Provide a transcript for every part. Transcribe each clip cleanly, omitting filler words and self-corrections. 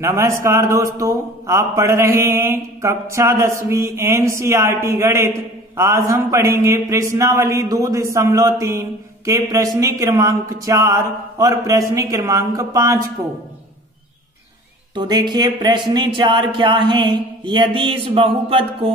नमस्कार दोस्तों, आप पढ़ रहे हैं कक्षा 10वीं एनसीईआरटी गणित। आज हम पढ़ेंगे प्रश्नावली 2.3 के प्रश्न क्रमांक 4 और प्रश्न क्रमांक 5 को। तो देखिए प्रश्न 4 क्या है। यदि इस बहुपद को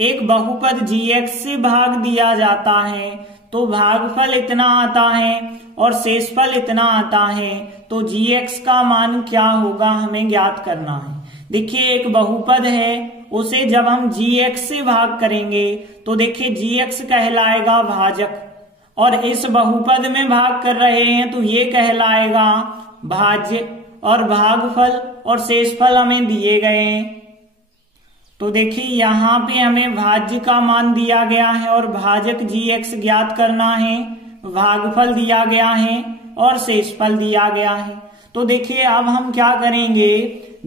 एक बहुपद gx से भाग दिया जाता है तो भागफल इतना आता है और शेषफल इतना आता है, तो gx का मान क्या होगा हमें ज्ञात करना है। देखिए एक बहुपद है, उसे जब हम gx से भाग करेंगे तो देखिए gx कहलाएगा भाजक, और इस बहुपद में भाग कर रहे हैं तो ये कहलाएगा भाज्य, और भागफल और शेषफल हमें दिए गए हैं। तो देखिए यहाँ पे हमें भाज्य का मान दिया गया है और भाजक gx ज्ञात करना है, भागफल दिया गया है और शेषफल दिया गया है। तो देखिए अब हम क्या करेंगे,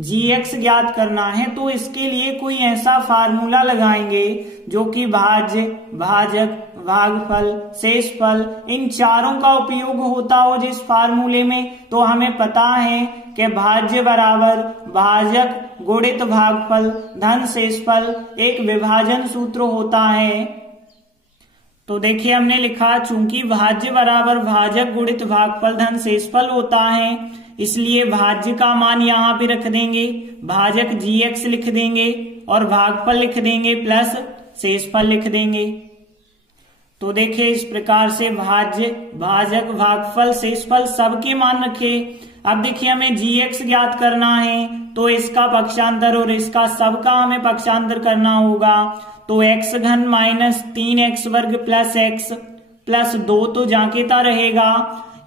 gx ज्ञात करना है तो इसके लिए कोई ऐसा फार्मूला लगाएंगे जो कि भाज्य, भाजक, भागफल, शेषफल इन चारों का उपयोग होता हो जिस फार्मूले में। तो हमें पता है कि भाज्य बराबर भाजक गुणित भागफल धन शेषफल एक विभाजन सूत्र होता है। तो देखिए हमने लिखा चूंकि भाज्य बराबर भाजक गुणित भागफल धन शेषफल होता है, इसलिए भाज्य का मान यहाँ पे रख देंगे, भाजक gx लिख देंगे और भागफल लिख देंगे प्लस शेषफल लिख देंगे। तो देखिए इस प्रकार से भाज्य, भाजक, भागफल, शेषफल सबके मान रखे। अब देखिए हमें gx ज्ञात करना है तो इसका पक्षांतर और इसका सबका हमें पक्षांतर करना होगा। तो x घन माइनस 3x वर्ग प्लस x प्लस 2 तो जाकेता रहेगा।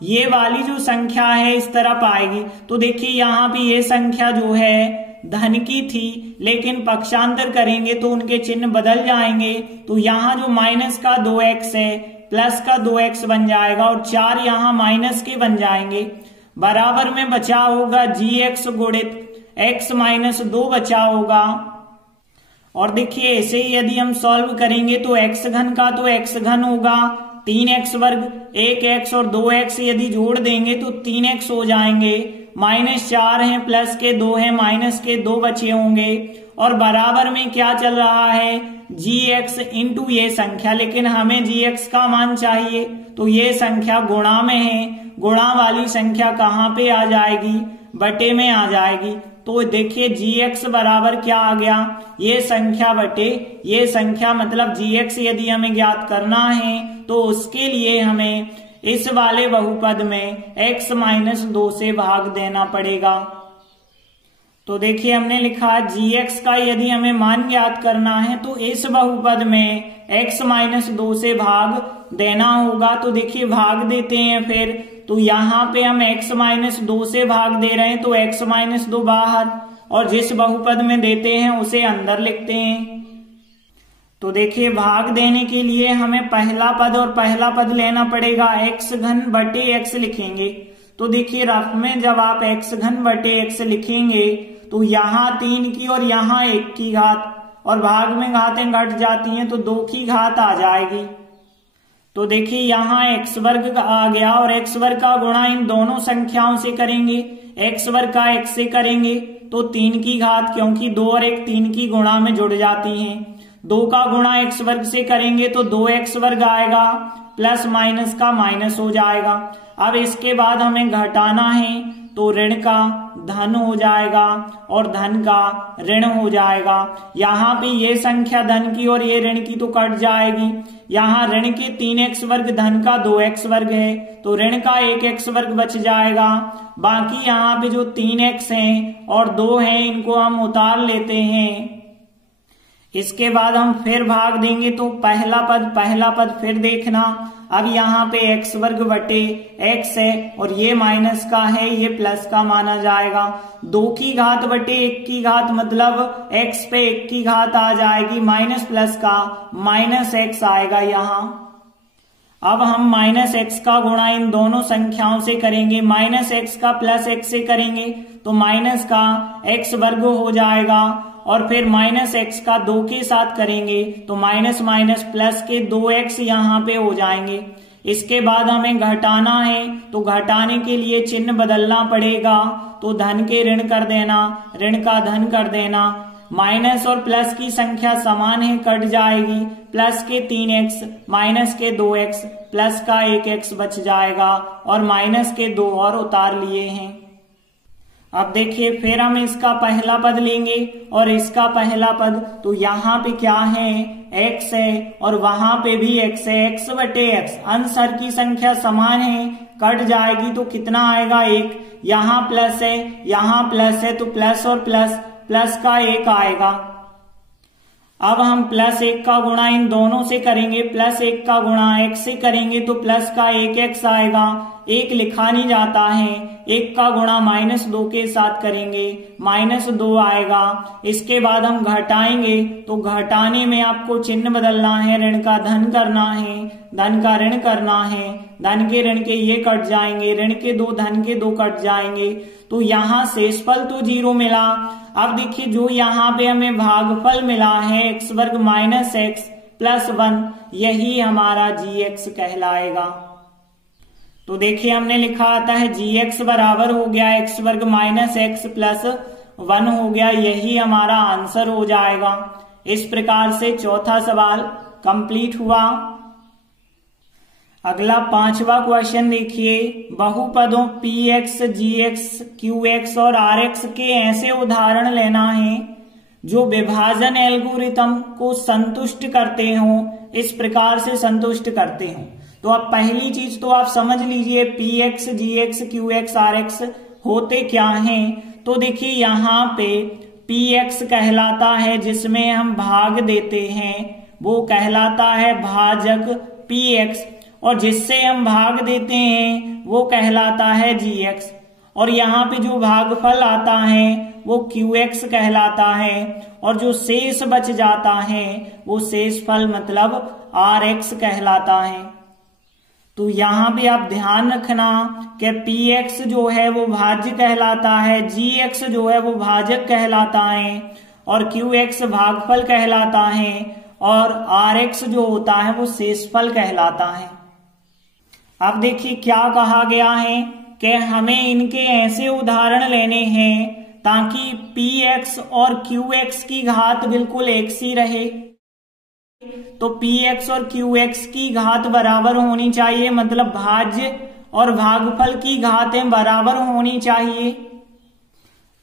ये वाली जो संख्या है इस तरफ आएगी। तो देखिए यहाँ पे ये संख्या जो है धन की थी, लेकिन पक्षांतर करेंगे तो उनके चिन्ह बदल जाएंगे। तो यहाँ जो माइनस का 2x है प्लस का 2x बन जाएगा और 4 यहाँ माइनस के बन जाएंगे। बराबर में बचा होगा gx गुणित x माइनस 2 बचा होगा। और देखिए ऐसे ही यदि हम सॉल्व करेंगे तो x घन का तो x घन होगा 3x वर्ग, 1x और 2x यदि जोड़ देंगे तो 3x हो जाएंगे। माइनस 4 है प्लस के 2 है, माइनस के 2 बचे होंगे। और बराबर में क्या चल रहा है gx इंटू ये संख्या, लेकिन हमें gx का मान चाहिए तो ये संख्या गुणा में है। गुणा वाली संख्या कहाँ पे आ जाएगी, बटे में आ जाएगी। तो देखिए gx बराबर क्या आ गया, ये संख्या बटे ये संख्या, मतलब gx यदि हमें ज्ञात करना है तो उसके लिए हमें इस वाले बहुपद में x माइनस 2 से भाग देना पड़ेगा। तो देखिए हमने लिखा gx का यदि हमें मान ज्ञात करना है तो इस बहुपद में x माइनस 2 से भाग देना होगा। तो देखिए भाग देते हैं फिर, तो यहाँ पे हम x माइनस 2 से भाग दे रहे हैं तो x माइनस 2 बाहर, और जिस बहुपद में देते हैं उसे अंदर लिखते हैं। तो देखिए भाग देने के लिए हमें पहला पद और पहला पद लेना पड़ेगा, x घन बटे x लिखेंगे। तो देखिए रफ में जब आप x घन बटे x लिखेंगे तो यहाँ 3 की और यहाँ 1 की घात, और भाग में घातें घट जाती हैं तो 2 की घात आ जाएगी। तो देखिए यहाँ x वर्ग आ गया और x वर्ग का गुणा इन दोनों संख्याओं से करेंगे, x वर्ग का x से करेंगे तो 3 की घात, क्योंकि 2 और 1 3 की गुणा में जुड़ जाती हैं। 2 का गुणा x वर्ग से करेंगे तो 2x वर्ग आएगा, प्लस माइनस का माइनस हो जाएगा। अब इसके बाद हमें घटाना है तो ऋण का धन हो जाएगा और धन का ऋण हो जाएगा। यहाँ पे ये संख्या धन की और ये ऋण की तो कट जाएगी। यहाँ ऋण के 3x वर्ग, धन का 2x वर्ग है तो ऋण का 1x वर्ग बच जाएगा। बाकी यहाँ पे जो 3x हैं और 2 हैं इनको हम उतार लेते हैं। इसके बाद हम फिर भाग देंगे तो पहला पद फिर देखना। अब यहाँ पे x वर्ग बटे x है और ये माइनस का है, ये प्लस का माना जाएगा। 2 की घात बटे 1 की घात, मतलब x पे 1 की घात आ जाएगी, माइनस प्लस का माइनस x आएगा यहाँ। अब हम माइनस x का गुणा इन दोनों संख्याओं से करेंगे, माइनस x का प्लस x से करेंगे तो माइनस का x वर्ग हो जाएगा, और फिर माइनस x का 2 के साथ करेंगे तो माइनस माइनस प्लस के 2x यहाँ पे हो जाएंगे। इसके बाद हमें घटाना है, तो घटाने के लिए चिन्ह बदलना पड़ेगा। तो धन के ऋण कर देना, ऋण का धन कर देना। माइनस और प्लस की संख्या समान है, कट जाएगी। प्लस के 3x, माइनस के 2x, प्लस का 1x बच जाएगा और माइनस के 2 और उतार लिए हैं। अब देखिए फिर हम इसका पहला पद लेंगे और इसका पहला पद, तो यहाँ पे क्या है, x है और वहां पे भी x है, x बटे x। अंश की संख्या समान है, कट जाएगी तो कितना आएगा, 1। यहाँ प्लस है, यहाँ प्लस है, तो प्लस और प्लस, प्लस का 1 आएगा। अब हम प्लस 1 का गुणा इन दोनों से करेंगे, प्लस 1 का गुणा x से करेंगे तो प्लस का 1x आएगा। 1 लिखा नहीं जाता है, 1 का गुणा माइनस 2 के साथ करेंगे, माइनस 2 आएगा। इसके बाद हम घटाएंगे, तो घटाने में आपको चिन्ह बदलना है, ऋण का धन करना है, धन का ऋण करना है। धन के ऋण के ये कट जाएंगे, ऋण के 2 धन के 2 कट जाएंगे, तो यहाँ शेषफल तो 0 मिला। अब देखिए जो यहाँ पे हमें भागफल मिला है x वर्ग माइनस x प्लस 1, यही हमारा gx कहलाएगा। तो देखिए हमने लिखा आता है gx बराबर हो गया x वर्ग माइनस x प्लस 1 हो गया, यही हमारा आंसर हो जाएगा। इस प्रकार से चौथा सवाल कंप्लीट हुआ। अगला 5वां क्वेश्चन देखिए, बहुपदों px, gx, qx और rx के ऐसे उदाहरण लेना है जो विभाजन एल्गोरिथम को संतुष्ट करते हो, इस प्रकार से संतुष्ट करते हो। तो अब पहली चीज तो आप समझ लीजिए px, gx, qx, rx होते क्या हैं। तो देखिए यहाँ पे px कहलाता है जिसमें हम भाग देते हैं, वो कहलाता है भाजक px, और जिससे हम भाग देते हैं वो कहलाता है gx, और यहाँ पे जो भागफल आता है वो qx कहलाता है, और जो शेष बच जाता है वो शेषफल मतलब rx कहलाता है। तो यहाँ भी आप ध्यान रखना कि px जो है वो भाज्य कहलाता है, gx जो है वो भाजक कहलाता है, और qx भागफल कहलाता है, और rx जो होता है वो शेषफल कहलाता है। अब देखिए क्या कहा गया है कि हमें इनके ऐसे उदाहरण लेने हैं ताकि px और qx की घात बिल्कुल एक सी रहे। तो px और qx की घात बराबर होनी चाहिए, मतलब भाज्य और भागफल की घातें बराबर होनी चाहिए।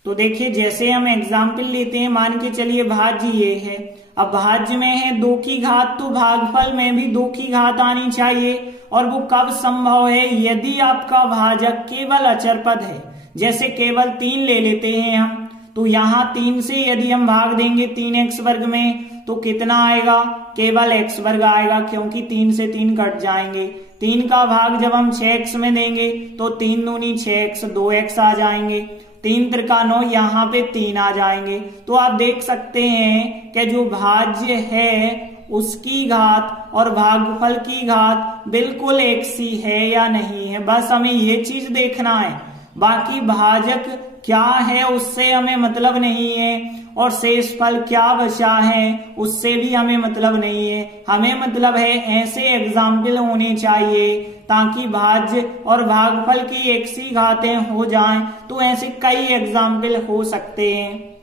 तो देखिए जैसे हम एग्जाम्पल लेते हैं, मान के चलिए भाज्य ये है, अब भाज्य में है 2 की घात, तो भागफल में भी 2 की घात आनी चाहिए। और वो कब संभव है, यदि आपका भाजक केवल अचर पद है, जैसे केवल 3 ले लेते हैं हम, तो यहाँ 3 से यदि हम भाग देंगे 3x वर्ग में तो कितना आएगा, केवल x वर्ग आएगा, क्योंकि 3 से 3 कट जाएंगे। 3 का भाग जब हम 6x में देंगे तो 3 दूनी 6x, 2x आ जाएंगे, 3 त्रिका 9, यहाँ पे 3 आ जाएंगे। तो आप देख सकते हैं कि जो भाज्य है उसकी घात और भागफल की घात बिल्कुल एक सी है या नहीं है, बस हमें ये चीज देखना है। बाकी भाजक क्या है उससे हमें मतलब नहीं है, और शेषफल क्या बचा है उससे भी हमें मतलब नहीं है। हमें मतलब है ऐसे एग्जाम्पल होने चाहिए ताकि भाज्य और भागफल की एक सी घातें हो जाएं। तो ऐसे कई एग्जाम्पल हो सकते हैं।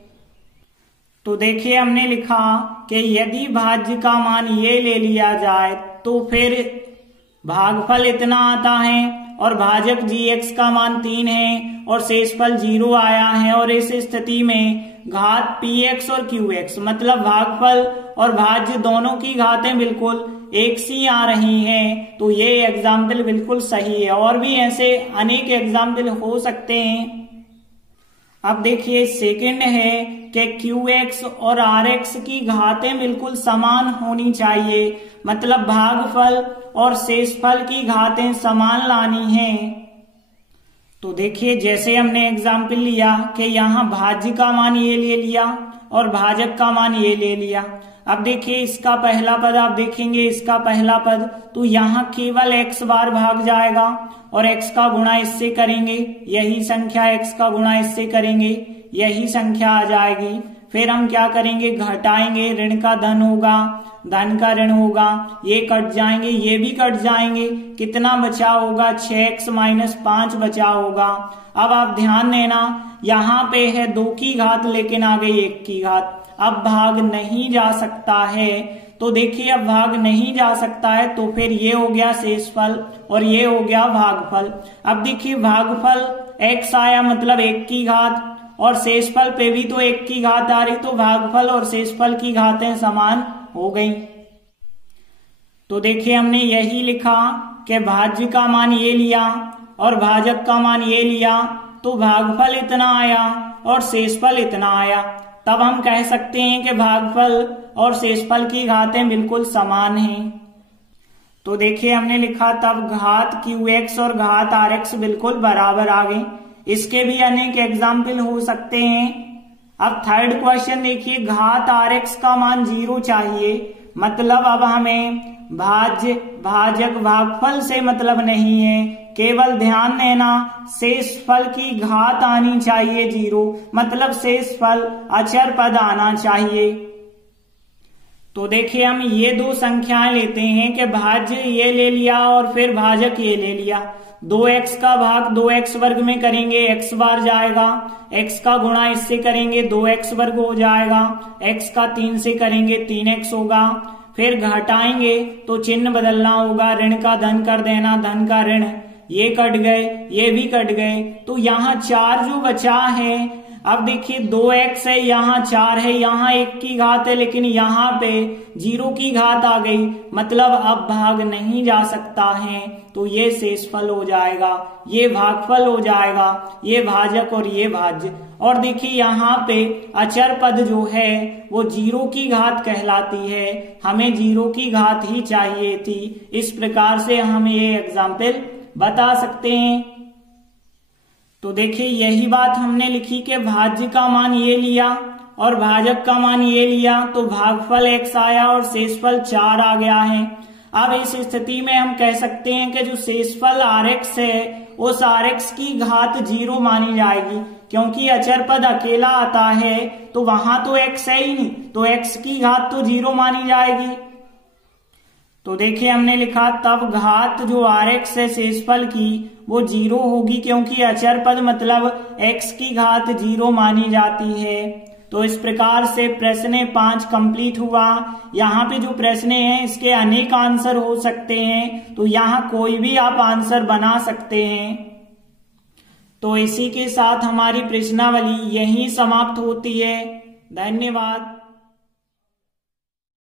तो देखिए हमने लिखा कि यदि भाज्य का मान ये ले लिया जाए तो फिर भागफल इतना आता है और भाजक gx का मान 3 है और शेषफल 0 आया है, और इस स्थिति में घात px और qx मतलब भागफल और भाज्य दोनों की घातें बिल्कुल एक सी आ रही हैं। तो ये एग्जाम्पल बिल्कुल सही है, और भी ऐसे अनेक एग्जाम्पल हो सकते हैं। अब देखिए सेकंड है कि qx और rx की घातें बिल्कुल समान होनी चाहिए, मतलब भागफल और शेषफल की घातें समान लानी हैं। तो देखिए जैसे हमने एग्जाम्पल लिया कि यहाँ भाज्य का मान ये ले लिया और भाजक का मान ये ले लिया। अब देखिए इसका पहला पद आप देखेंगे, इसका पहला पद, तो यहाँ केवल x बार भाग जाएगा और x का गुणा इससे करेंगे, यही संख्या x का गुणा इससे करेंगे, यही संख्या आ जाएगी। फिर हम क्या करेंगे, घटाएंगे, ऋण का धन होगा, धन का ऋण होगा, ये कट जाएंगे, ये भी कट जाएंगे, कितना बचा होगा, 6x - 5 बचा होगा। अब आप ध्यान देना, यहाँ पे है 2 की घात लेकिन आ गई 1 की घात, अब भाग नहीं जा सकता है। तो देखिए अब भाग नहीं जा सकता है तो फिर ये हो गया शेषफल और ये हो गया भागफल। अब देखिए भागफल x आया मतलब 1 की घात और शेषफल पे भी तो 1 की घात आ रही, तो भागफल और शेषफल की घातें समान हो गई। तो देखिए हमने यही लिखा कि भाज्य का मान ये लिया और भाजक का मान ये लिया, तो भागफल इतना आया और शेषफल इतना आया, तब हम कह सकते हैं कि भागफल और शेषफल की घातें बिल्कुल समान हैं। तो देखिए हमने लिखा तब घात QX और घात RX बिल्कुल बराबर आ गए। इसके भी अनेक एग्जाम्पल हो सकते हैं। अब थर्ड क्वेश्चन देखिए, घात RX का मान 0 चाहिए, मतलब अब हमें भाज्य भाजक भागफल से मतलब नहीं है, केवल ध्यान देना शेषफल की घात आनी चाहिए 0, मतलब शेषफल अचर पद आना चाहिए। तो देखिए हम ये 2 संख्याएं लेते हैं कि भाज्य ये ले लिया और फिर भाजक ये ले लिया। 2x का भाग 2x वर्ग में करेंगे, x बार जाएगा, x का गुणा इससे करेंगे 2x वर्ग हो जाएगा, x का 3 से करेंगे 3x होगा, फिर घटाएंगे तो चिन्ह बदलना होगा, ऋण का धन कर देना, धन का ऋण, ये कट गए, ये भी कट गए, तो यहाँ 4 जो बचा है। अब देखिए 2x है, यहाँ 4 है, यहाँ 1 की घात है, लेकिन यहाँ पे 0 की घात आ गई, मतलब अब भाग नहीं जा सकता है, तो ये शेषफल हो जाएगा, ये भागफल हो जाएगा, ये भाजक और ये भाज्य। और देखिए यहाँ पे अचर पद जो है वो 0 की घात कहलाती है, हमें 0 की घात ही चाहिए थी। इस प्रकार से हम ये एग्जाम्पल बता सकते हैं। तो देखिए यही बात हमने लिखी कि भाज्य का मान ये लिया और भाजक का मान ये लिया, तो भागफल x आया और शेषफल 4 आ गया है। अब इस स्थिति में हम कह सकते हैं कि जो शेषफल RX है उस RX की घात 0 मानी जाएगी, क्योंकि अचर पद अकेला आता है तो वहां तो x है ही नहीं, तो x की घात तो 0 मानी जाएगी। तो देखिए हमने लिखा तब घात जो RX है शेषफल की वो 0 होगी, क्योंकि अचर पद मतलब x की घात 0 मानी जाती है। तो इस प्रकार से प्रश्न 5 कंप्लीट हुआ। यहाँ पे जो प्रश्न हैं इसके अनेक आंसर हो सकते हैं, तो यहाँ कोई भी आप आंसर बना सकते हैं। तो इसी के साथ हमारी प्रश्नावली यहीं समाप्त होती है। धन्यवाद।